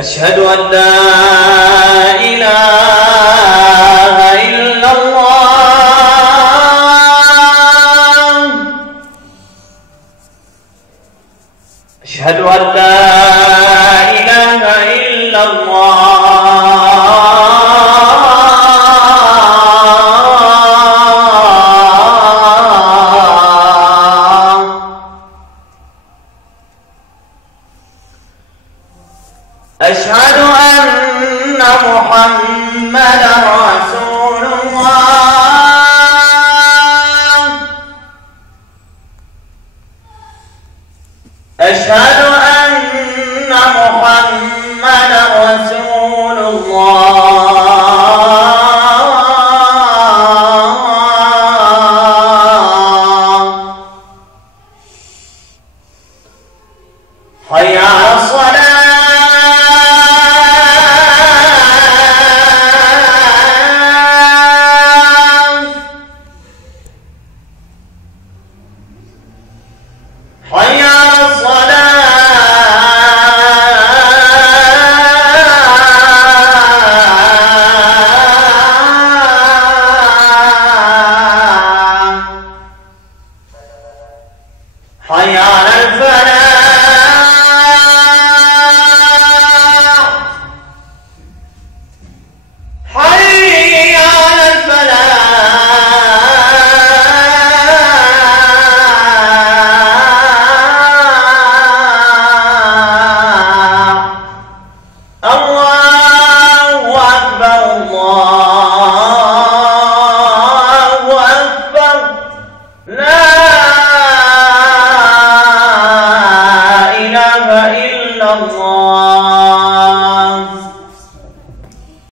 أشهد أن لا إله إلا الله. أشهد أن لا إله إلا الله. أشهد أن محمدا رسول الله. أشهد أن محمدا رسول الله. حي على الصلاة. حي على الصلاة. حي على الفلاح. حي على الفلاح. الله أكبر الله أكبر. لا إله إلا الله.